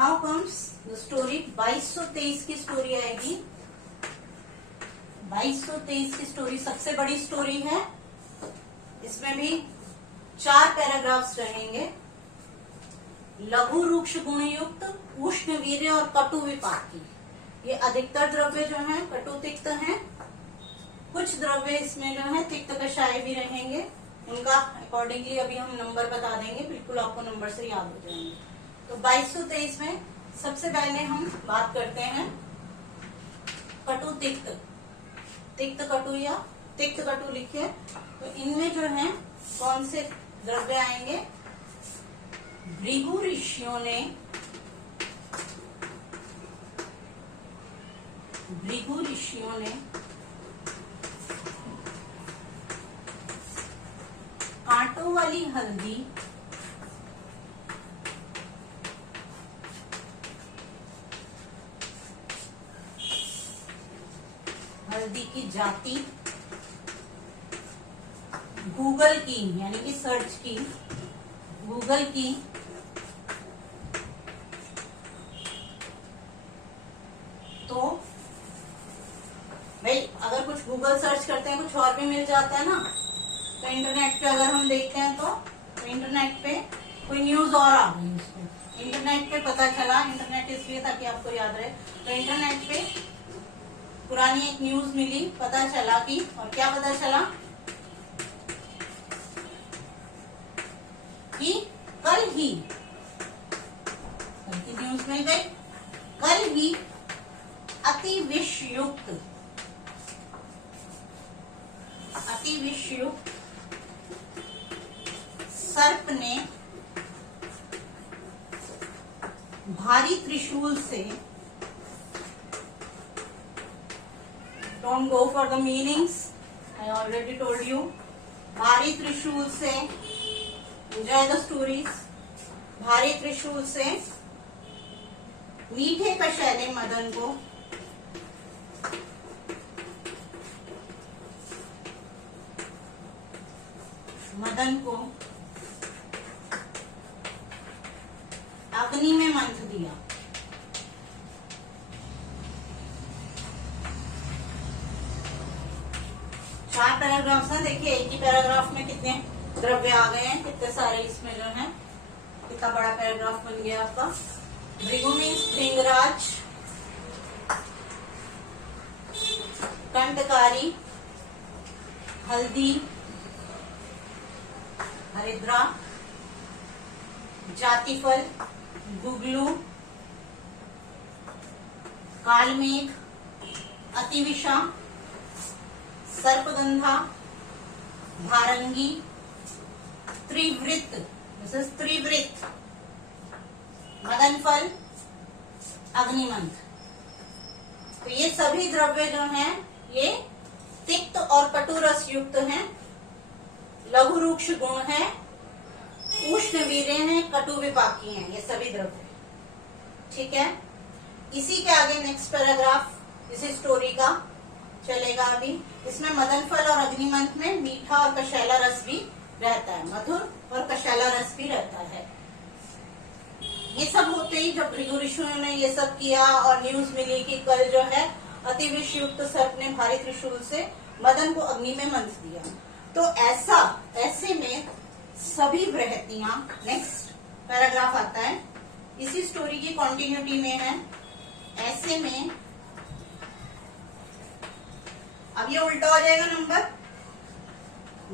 Now comes the story. 2223 की story आएगी। 2223 की स्टोरी सबसे बड़ी स्टोरी है। इसमें भी 4 पैराग्राफ्स रहेंगे। लघु रुक्ष गुण युक्त, उष्ण वीर्य और कटु विपाकी। ये अधिकतर द्रव्य जो है कटु तिक्त हैं। कुछ द्रव्य इसमें जो है तिक्त कषाय भी रहेंगे। उनका अकॉर्डिंगली अभी हम नंबर बता देंगे, बिल्कुल आपको नंबर से याद हो जाएंगे। तो 2223 में सबसे पहले हम बात करते हैं कटु तिक्त। तिक्त कटु या तिक्त कटु लिखे। तो इनमें जो है कौन से द्रव्य आएंगे? भृगु ऋषियों ने कांटों वाली हल्दी की जाति गूगल की, यानी कि सर्च की, गूगल की तो भाई अगर कुछ गूगल सर्च करते हैं कुछ और भी मिल जाता है ना। तो इंटरनेट पे अगर हम देखते हैं तो इंटरनेट पे कोई न्यूज और आ गई उसको, इंटरनेट पे पता चला, इंटरनेट इसलिए ताकि आपको याद रहे। तो इंटरनेट पे पुरानी एक न्यूज मिली, पता चला कि, और क्या पता चला कि कल की न्यूज मिल गई, कल ही अति विषयुक्त सर्प ने भारी त्रिशूल से, don't go for the meanings, I already told you, भारी त्रिशूल से, एंजॉय द स्टोरीज। भारी त्रिशूल से मीठे कशैले मदन को अग्नि में मंथ दिया। चार पैराग्राफ्स हैं। देखिए एक ही पैराग्राफ में कितने द्रव्य आ गए हैं, कितने सारे इसमें जो है, कितना बड़ा पैराग्राफ बन गया आपका। भृगु मीन्स भृंगराज, कंटकारी, हल्दी, हरिद्रा, जातिफल, गुगलू, कालमेघ, अतिविषा, सर्पगंधा, भारंगी, त्रिवृत, त्रिवृत, मदनफल, अग्निमंथ। तो ये सभी द्रव्य जो हैं ये तिक्त और कटुरस युक्त हैं, लघु रुक्ष गुण है, उष्ण वीर्य है, कटु विपाकी हैं, ये सभी द्रव्य। ठीक है, इसी के आगे नेक्स्ट पैराग्राफ इसी स्टोरी का चलेगा अभी। इसमें मदनफल और अग्निमंथ में मीठा और कशैला रस भी रहता है, मधुर और कशैला रस भी रहता है। ये सब होते ही जब भृगु ऋषियों ने ये सब किया और न्यूज मिली कि कल जो है अति विषयुक्त सर्प ने भारी त्रिशूल से मदन को अग्नि में मंथ दिया। तो ऐसे में सभी बृहतियां, नेक्स्ट पैराग्राफ आता है, इसी स्टोरी की कॉन्टिन्यूटी में है। ऐसे में अब ये उल्टा हो जाएगा नंबर,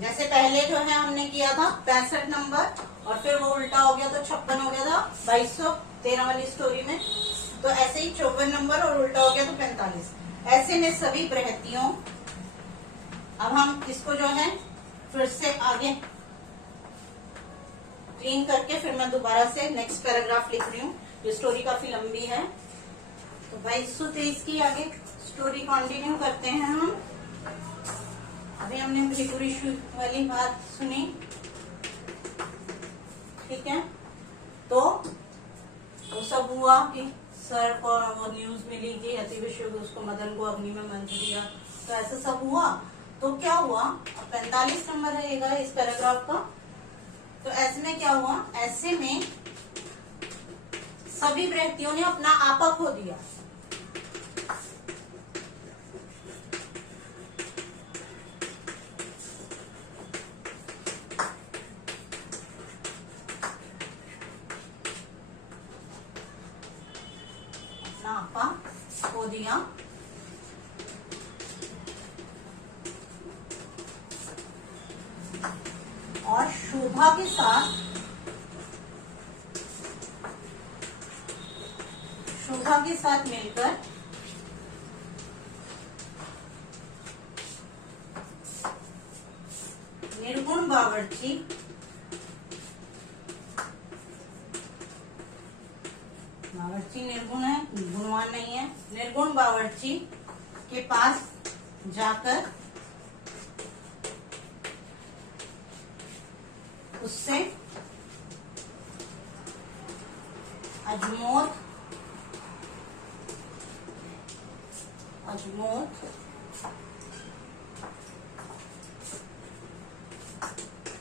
जैसे पहले जो है हमने किया था 65 नंबर और फिर वो उल्टा हो गया तो 56 हो गया था 2213 वाली स्टोरी में। तो ऐसे ही 54 नंबर और उल्टा हो गया तो 45। ऐसे में सभी बृहतियों, अब हम इसको जो है फिर से आगे क्लीन करके फिर मैं दोबारा से नेक्स्ट पैराग्राफ लिख रही हूँ। ये स्टोरी काफी लंबी है। तो 2223 की आगे स्टोरी कंटिन्यू करते हैं हम। अभी हमने भृगु ऋषि वाली बात सुनी, ठीक है। तो वो सब हुआ कि सर को वो न्यूज मिली कि अति विषयुक्त उसको मदन को अग्नि में मंथ दिया, तो ऐसा सब हुआ। तो क्या हुआ, 45 नंबर रहेगा इस पैराग्राफ का। तो ऐसे में क्या हुआ, ऐसे में सभी व्यक्तियों ने अपना आपा खो दिया। अपना आपा खो दिया। और शोभा के साथ मिलकर निर्गुण बावर्ची निर्गुण है, गुणवान नहीं है, निर्गुण बावर्ची के पास जाकर उससे अजमोद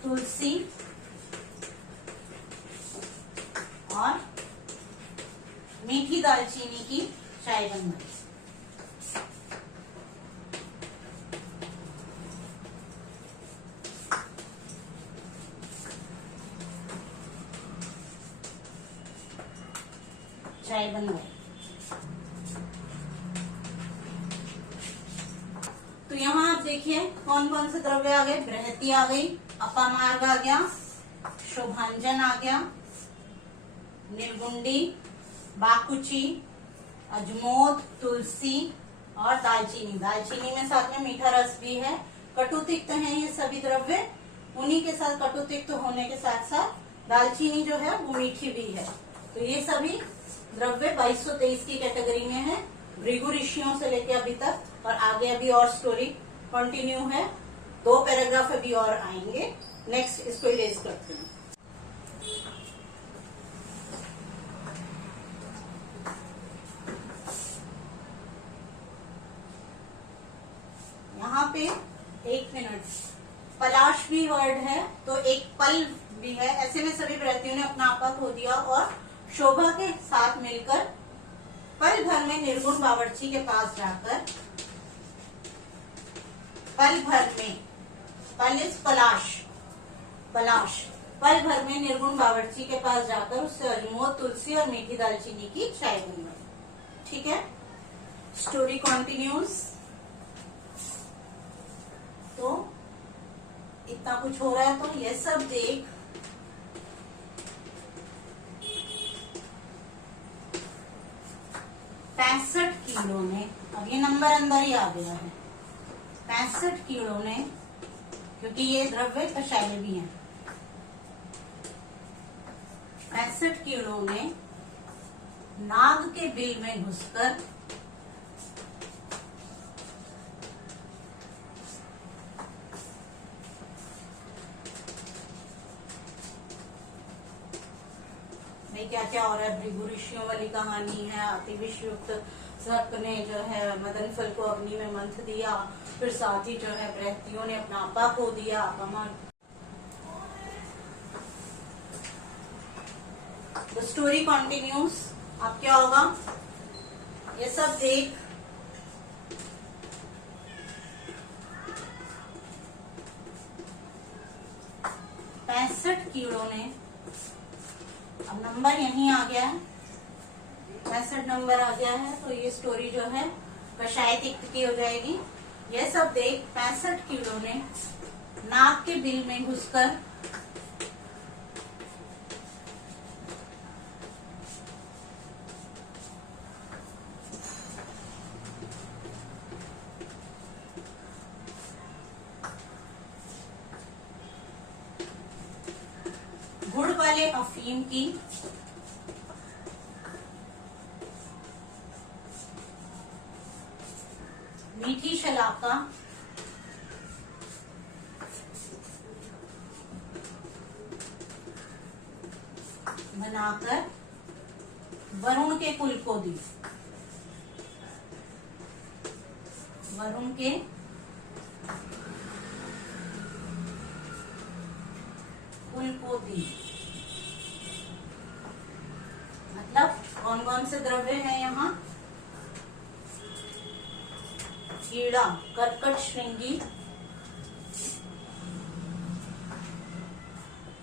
तुलसी और मीठी दालचीनी की चाय बनवाई। चाय बनवाई। तो यहाँ आप देखिए कौन कौन से द्रव्य आ गए। बृहति आ गई, अपामार्ग आ गया, शोभांजन आ गया, निर्गुंडी, बाकुची, अजमोद, तुलसी और दालचीनी। दालचीनी में साथ में मीठा रस भी है। कटुतिक्त हैं ये सभी द्रव्य। उन्हीं के साथ कटुतिक्त होने के साथ साथ दालचीनी जो है वो मीठी भी है। तो ये सभी द्रव्य 2223 की कैटेगरी में है, भृगु ऋषियों से लेके अभी तक। और आगे अभी और स्टोरी कंटिन्यू है, 2 पैराग्राफ अभी और आएंगे। नेक्स्ट इसको इरेज करते हैं। यहाँ पे 1 मिनट, पलाश भी वर्ड है तो एक पल भी है। ऐसे में सभी व्यक्तियों ने अपना आपा खो दिया और शोभा के साथ मिलकर पल भर में निर्गुण बावर्ची के पास जाकर, पल भर में, पल इज पलाश, पल भर में निर्गुण बावर्ची के पास जाकर उससे अजमोद, तुलसी और मीठी दालचीनी की चाय बनवाई। ठीक है, स्टोरी कंटिन्यूज। तो इतना कुछ हो रहा है। तो ये सब देख 65 किलो ने, अब ये नंबर अंदर ही आ गया है, 65 किलो ने, क्योंकि ये द्रव्य कषाय भी हैं, 65 किलो ने नाग के बिल में घुसकर क्या क्या हो रहा है। भृगु ऋषियों वाली कहानी है। अति विषयुक्त सर्प ने जो है मदन फल को अग्नि में मंथ दिया, फिर साथ ही जो है बृहतियों ने अपना आपा खो दिया। The story continues. अब क्या होगा, ये सब देख पैंसठ कीड़ों ने, अब नंबर यहीं आ गया है, 65 नंबर आ गया है। तो ये स्टोरी जो है कषाय तिक्त की हो जाएगी। ये सब देख 65 कीड़ों ने नाग के बिल में घुसकर गुड़ वाले अफीम की मीठी शलाका बनाकर वरुण के कुल को दी। वरुण के कुल को दी मतलब कौन कौन से द्रव्य हैं यहाँ? कीड़ा, कर्कट श्रृंगी,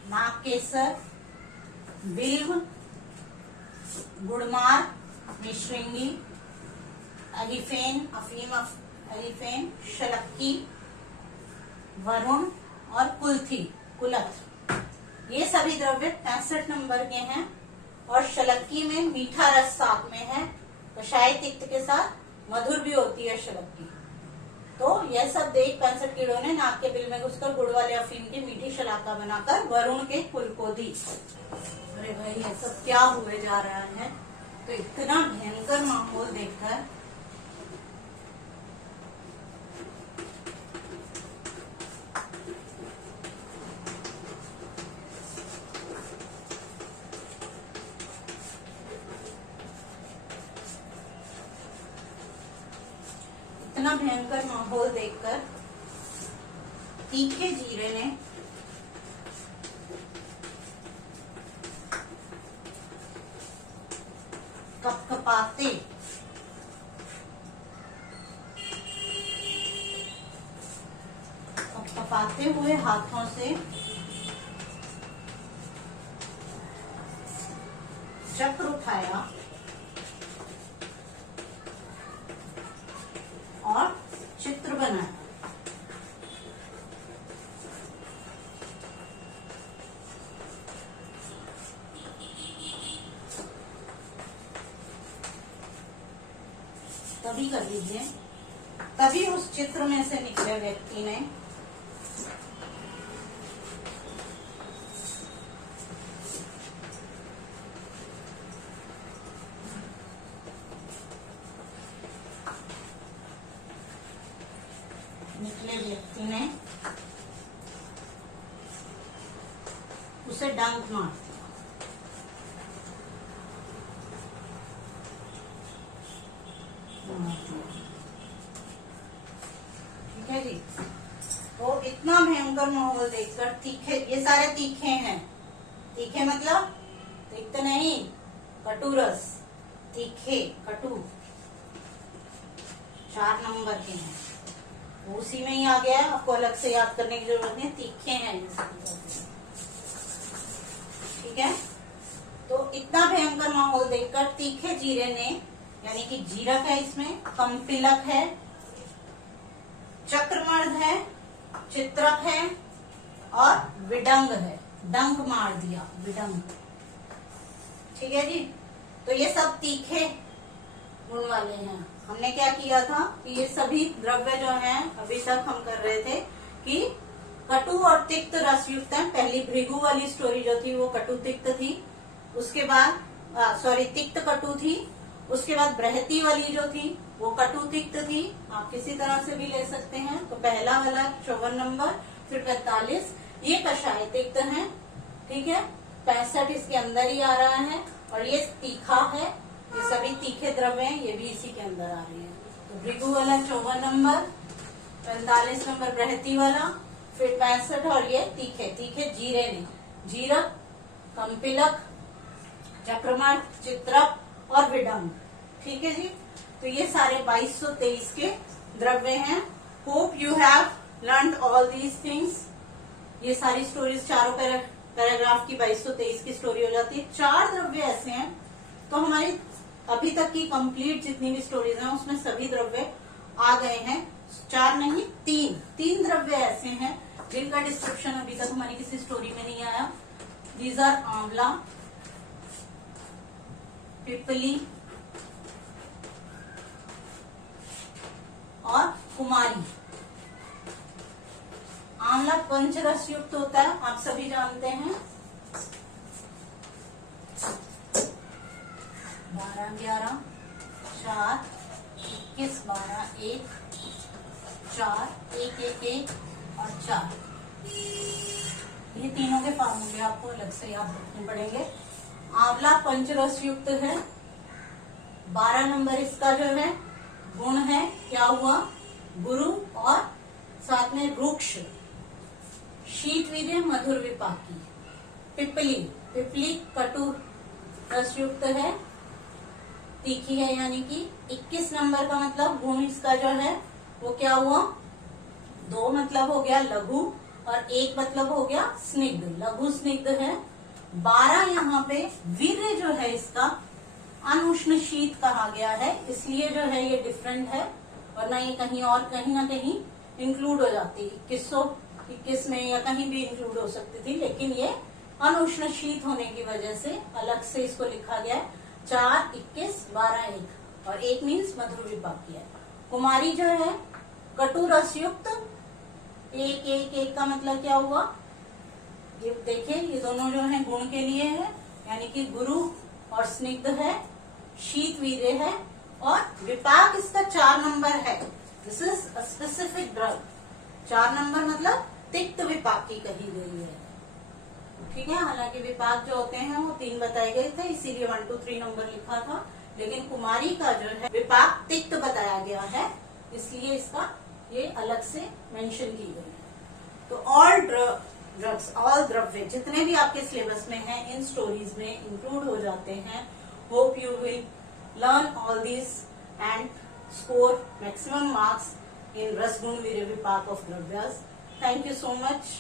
नागकेसर, बिल्व, गुड़मार, निश्रृंगी, एलिफेन, एलिफेन, शलक्की, वरुण और कुलथ। ये सभी द्रव्य 65 नंबर के हैं और शलक्की में मीठा रस साथ में है, कषाय तिक्त के साथ मधुर भी होती है शलक्की। तो यह सब देख 65 कीड़ों ने नाक के बिल में घुसकर गुड़ वाले अफीम की मीठी शलाका बनाकर वरुण के कुल को दी। अरे भाई ये सब क्या हुए जा रहा है? तो इतना भयंकर माहौल देखकर इतना भयंकर माहौल देखकर तीखे जीरे ने कपकपाते हुए हाथों से चक्र उठाया और चित्र बनाया। तभी कर लीजिए, तभी उस चित्र में से निकले व्यक्ति ने उसे डंक मार दिया। ठीक है जी। तो इतना भयंकर माहौल देखकर तीखे, ये सारे तीखे हैं। तीखे मतलब तिक्त नहीं, कटु रस, तीखे कटु 4 नंबर के हैं। वो उसी में ही आ गया है, आपको अलग से याद करने की जरूरत नहीं, तीखे हैं ये सभी। ठीक है। तो इतना भयंकर माहौल देखकर तीखे जीरे ने, यानी कि जीरक है इसमें, कंपिलक है, चक्रमर्द है, चित्रक है और विडंग है। डंक मार दिया, विडंग। ठीक है जी। तो ये सब तीखे गुण वाले हैं। हमने क्या किया था कि ये सभी द्रव्य जो हैं अभी तक हम कर रहे थे कि कटु और तिक्त रस युक्त है। पहली भृगु वाली स्टोरी जो थी वो कटु तिक्त थी, उसके बाद तिक्त कटु थी, उसके बाद बृहति वाली जो थी वो कटु तिक्त थी। आप किसी तरह से भी ले सकते हैं। तो पहला वाला 54 नंबर, फिर 45 ये कषाय तिक्त है। ठीक है। 65 इसके अंदर ही आ रहा है और ये तीखा है। ये सभी तीखे द्रव्य हैं, ये भी इसी के अंदर आ रहे हैं। तो भृगु वाला 54 नंबर, 45 नंबर बृहति वाला, फिर 65 और ये तीखे जीरे ने, जीरक, कंपिलक, चक्रमर्द, चित्रक और विडंग। ठीक है जी। तो ये सारे 2223 के द्रव्य हैं। Hope you have learn all these things. ये सारी स्टोरीज चारों पैराग्राफ की 2223 की स्टोरी हो जाती है। 4 द्रव्य ऐसे हैं, तो हमारी अभी तक की कंप्लीट जितनी भी स्टोरीज हैं उसमें सभी द्रव्य आ गए हैं। 4 नहीं, 3 द्रव्य ऐसे हैं जिनका डिस्क्रिप्शन अभी तक हमारी किसी स्टोरी में नहीं आया। दीज आर आंवला, पिपली और कुमारी। आंवला पंचरस युक्त होता है, आप सभी जानते हैं। 12, 11, 4, 21, 12, 1, 4, 1, 1, 1 और 4। ये तीनों के फार्मूले आपको अलग से याद रखने पड़ेंगे। आंवला पंचरस युक्त है। 12 नंबर इसका जो है गुण है, क्या हुआ, गुरु और साथ में रुक्ष, शीतवीर्य, मधुर विपाकी। पिपली कटु रस युक्त है। तीखी है, यानी कि 21 नंबर का मतलब गुण इसका जो है वो क्या हुआ, 2 मतलब हो गया लघु और 1 मतलब हो गया स्निग्ध, लघु स्निग्ध है। 12 यहाँ पे वीर्य जो है इसका अनुष्ण शीत कहा गया है, इसलिए जो है ये डिफरेंट है, वरना ये कहीं और कहीं ना कहीं इंक्लूड हो जाती, 2121 में या कहीं भी इंक्लूड हो सकती थी, लेकिन ये अनुष्ण शीत होने की वजह से अलग से इसको लिखा गया है। 4, 21, 12, 1 और 1 मीन्स मधुर विपाकी है। कुमारी जो है कटु रस युक्त, 1, 1, 1 का मतलब क्या हुआ, ये देखिए ये दोनों जो है गुण के लिए है, यानी कि गुरु और स्निग्ध है, शीत वीर्य है और विपाक इसका 4 नंबर है। This is a specific drug. 4 number मतलब तिक्त विपाकी कही गई है, ठीक है। हालांकि विपाक जो होते हैं वो 3 बताए गए थे, इसीलिए 1, 2, 3 नंबर लिखा था, लेकिन कुमारी का जो है विपाक तिक्त बताया गया है, इसलिए इसका ये अलग से मेंशन की गई है। तो ऑल ड्रग्स, ऑल द्रव्य जितने भी आपके सिलेबस में हैं इन स्टोरीज में इंक्लूड हो जाते हैं। Hope you will learn all this and score maximum marks in Rasgun Virya Vipak of Dravyas. Thank you so much.